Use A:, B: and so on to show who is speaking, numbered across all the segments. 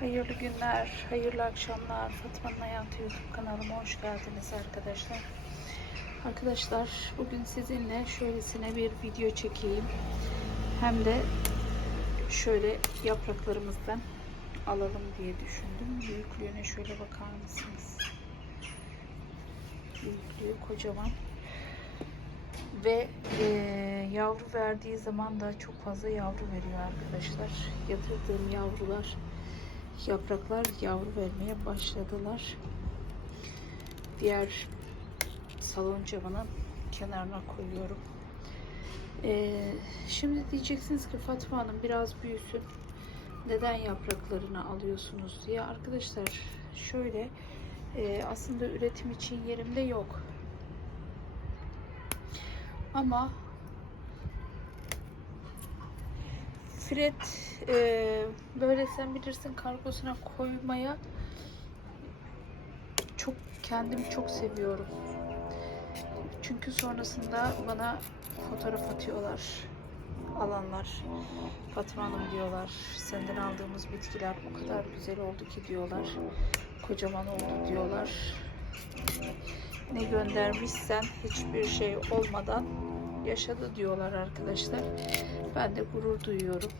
A: Hayırlı günler, hayırlı akşamlar. Fatma'nın Hayatı YouTube kanalıma hoş geldiniz arkadaşlar. Arkadaşlar bugün sizinle şöylesine bir video çekeyim. Hem de şöyle yapraklarımızdan alalım diye düşündüm. Büyüklüğüne şöyle bakar mısınız? Büyüklüğü kocaman. Ve e, yavru verdiği zaman da çok fazla yavru veriyor arkadaşlar. Yatırdığım yavrular yapraklar yavru vermeye başladılar. Diğer salon camının kenarına koyuyorum. Ee, şimdi diyeceksiniz ki Fatma Hanım biraz büyüsün. Neden yapraklarını alıyorsunuz diye. Arkadaşlar şöyle e, aslında üretim için yerimde yok. Ama Fred e, böyle sen bilirsin kargosuna koymaya çok kendim çok seviyorum. Çünkü sonrasında bana fotoğraf atıyorlar alanlar. Fatma Hanım diyorlar. Senden aldığımız bitkiler o kadar güzel oldu ki diyorlar. Kocaman oldu diyorlar. Ne göndermişsen hiçbir şey olmadan yaşadı diyorlar arkadaşlar. Ben de gurur duyuyorum.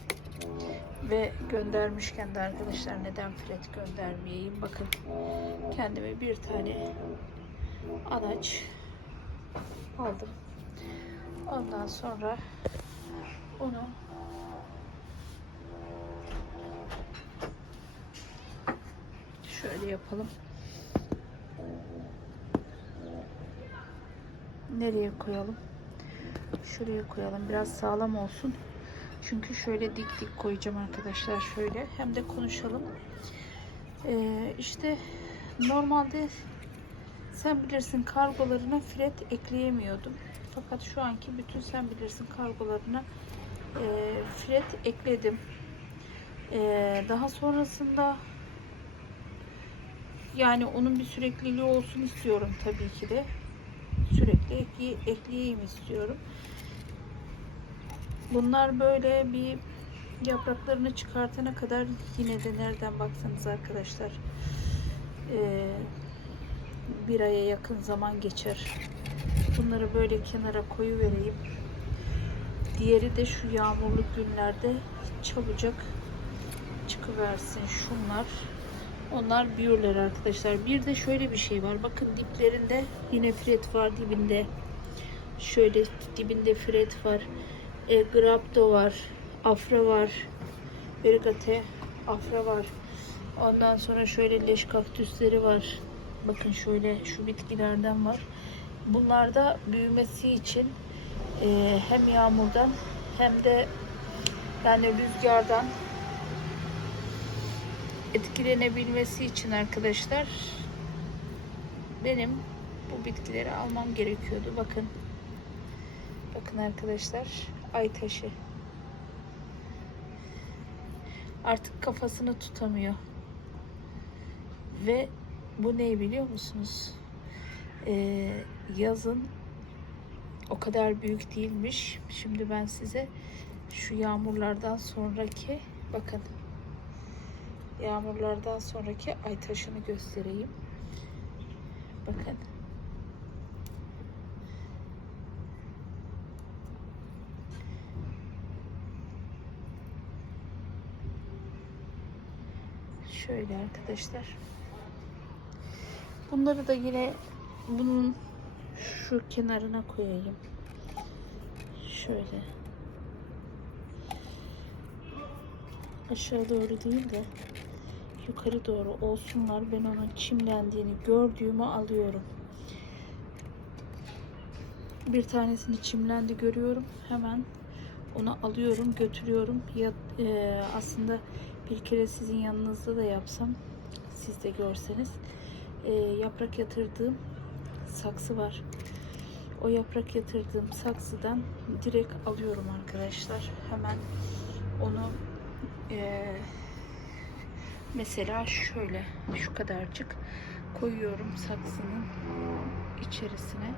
A: Ve göndermişken de arkadaşlar neden fred göndermeyeyim? Bakın kendime bir tane anaç aldım. Ondan sonra onu şöyle yapalım. Nereye koyalım? Şuraya koyalım. Biraz sağlam olsun. Çünkü şöyle dik dik koyacağım arkadaşlar. Şöyle. Hem de konuşalım. Ee, işte normalde sen bilirsin kargolarına fret ekleyemiyordum. Fakat şu anki bütün sen bilirsin kargolarına e, fret ekledim. E, daha sonrasında yani onun bir sürekliliği olsun istiyorum tabii ki de. Sürekli ekle, ekleyeyim istiyorum. Bunlar böyle bir yapraklarını çıkartana kadar yine de nereden baksanız arkadaşlar e, bir aya yakın zaman geçer. Bunları böyle kenara koyu vereyim. Diğeri de şu yağmurlu günlerde çabucak çıkıversin şunlar. Onlar büyürler arkadaşlar. Bir de şöyle bir şey var. Bakın diplerinde yine fret var dibinde. Şöyle dibinde fret var. E, grapto var. Afra var. Verigate afra var. Ondan sonra şöyle leş kaktüsleri var. Bakın şöyle şu bitkilerden var. Bunlar da büyümesi için e, hem yağmurdan hem de yani rüzgardan etkilenebilmesi için arkadaşlar benim bu bitkileri almam gerekiyordu. Bakın. Bakın arkadaşlar. Ay taşı. Artık kafasını tutamıyor. Ve bu ne biliyor musunuz? Ee, yazın o kadar büyük değilmiş. Şimdi ben size şu yağmurlardan sonraki bakın yağmurlardan sonraki ay taşını göstereyim. Bakın. Şöyle arkadaşlar. Bunları da yine bunun şu kenarına koyayım. Şöyle. Aşağı doğru değil de yukarı doğru olsunlar. Ben onun çimlendiğini gördüğümü alıyorum. Bir tanesini çimlendi görüyorum. Hemen onu alıyorum, götürüyorum. Ya, e, aslında bir kere sizin yanınızda da yapsam, siz de görseniz. E, yaprak yatırdığım saksı var. O yaprak yatırdığım saksıdan direkt alıyorum arkadaşlar. Hemen onu e, mesela şöyle şu kadarcık koyuyorum saksının içerisine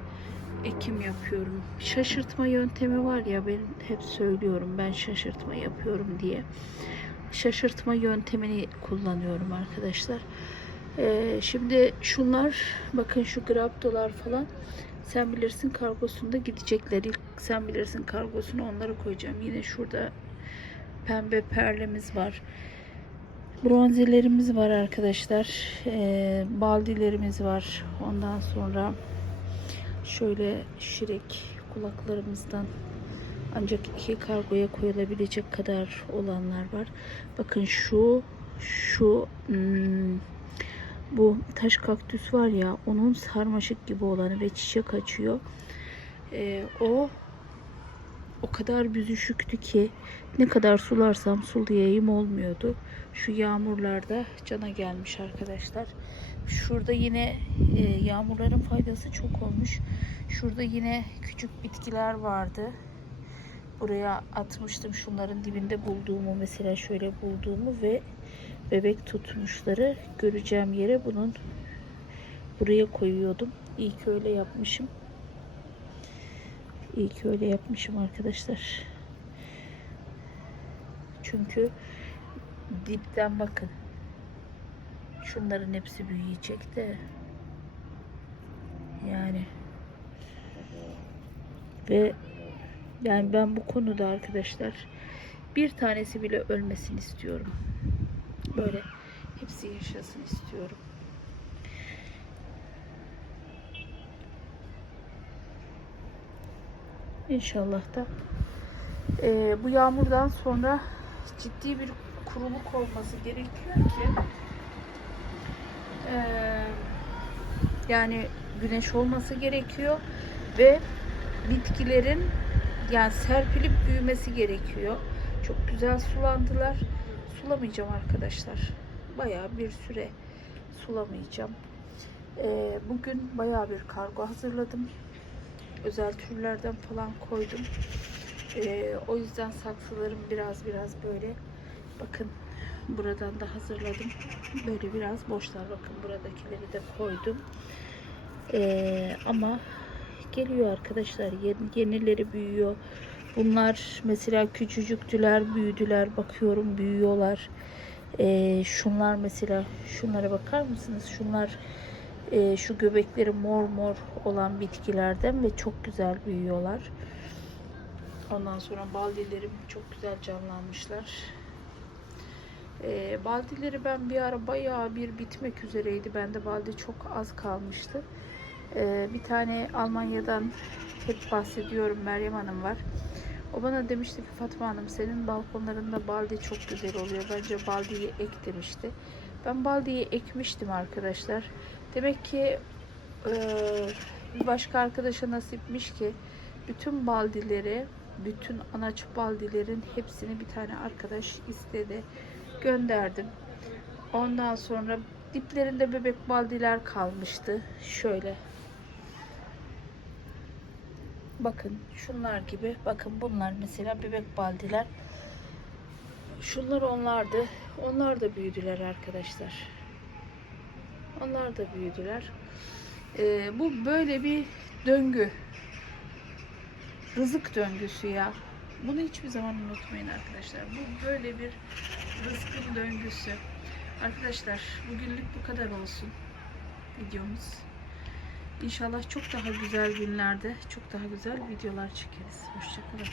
A: ekim yapıyorum. Şaşırtma yöntemi var ya ben hep söylüyorum ben şaşırtma yapıyorum diye. şaşırtma yöntemini kullanıyorum arkadaşlar. Ee, şimdi şunlar bakın şu graptolar falan sen bilirsin kargosunda gidecekler. İlk sen bilirsin kargosunu onları koyacağım. Yine şurada pembe perlemiz var. Bronzelerimiz var arkadaşlar. Ee, baldilerimiz var. Ondan sonra şöyle şirek kulaklarımızdan ancak iki kargoya koyulabilecek kadar olanlar var. Bakın şu şu hmm, bu taş kaktüs var ya onun sarmaşık gibi olanı ve çiçek açıyor. Ee, o o kadar büzüşüktü ki ne kadar sularsam sulayayım olmuyordu. Şu yağmurlarda cana gelmiş arkadaşlar. Şurada yine e, yağmurların faydası çok olmuş. Şurada yine küçük bitkiler vardı. Buraya atmıştım şunların dibinde bulduğumu mesela şöyle bulduğumu ve bebek tutmuşları göreceğim yere bunun buraya koyuyordum. İyi ki öyle yapmışım. İyi ki öyle yapmışım arkadaşlar. Çünkü dipten bakın. Şunların hepsi büyüyecek de. Yani ve yani ben bu konuda arkadaşlar bir tanesi bile ölmesin istiyorum. Böyle hepsi yaşasın istiyorum. İnşallah da eee, bu yağmurdan sonra ciddi bir kuruluk olması gerekiyor ki eee, yani güneş olması gerekiyor ve bitkilerin yani serpilip büyümesi gerekiyor. Çok güzel sulandılar. Sulamayacağım arkadaşlar. Bayağı bir süre sulamayacağım. Ee, bugün bayağı bir kargo hazırladım. Özel türlerden falan koydum. Ee, o yüzden saksılarım biraz biraz böyle. Bakın buradan da hazırladım. Böyle biraz boşlar. Bakın buradakileri de koydum. Ee, ama geliyor arkadaşlar. Yeni, yenileri büyüyor. Bunlar mesela küçücüktüler, büyüdüler. Bakıyorum büyüyorlar. Ee, şunlar mesela şunlara bakar mısınız? Şunlar e, şu göbekleri mor mor olan bitkilerden ve çok güzel büyüyorlar. Ondan sonra baldilerim çok güzel canlanmışlar. Ee, baldileri ben bir ara bayağı bir bitmek üzereydi. Bende baldi çok az kalmıştı. Ee, bir tane Almanya'dan hep bahsediyorum Meryem Hanım var. O bana demişti ki Fatma Hanım senin balkonlarında baldi çok güzel oluyor. Bence baldiyi ek demişti. Ben baldiyi ekmiştim arkadaşlar. Demek ki e, bir başka arkadaşa nasipmiş ki bütün baldileri, bütün anaç baldilerin hepsini bir tane arkadaş istedi. Gönderdim. Ondan sonra diplerinde bebek baldiler kalmıştı. Şöyle Bakın şunlar gibi. Bakın bunlar mesela bebek baldiler. Şunlar onlardı. Onlar da büyüdüler arkadaşlar. Onlar da büyüdüler. Ee, bu böyle bir döngü. Rızık döngüsü ya. Bunu hiçbir zaman unutmayın arkadaşlar. Bu böyle bir rızkın döngüsü. Arkadaşlar bugünlük bu kadar olsun videomuz. İnşallah çok daha güzel günlerde çok daha güzel videolar çekeriz. Hoşçakalın.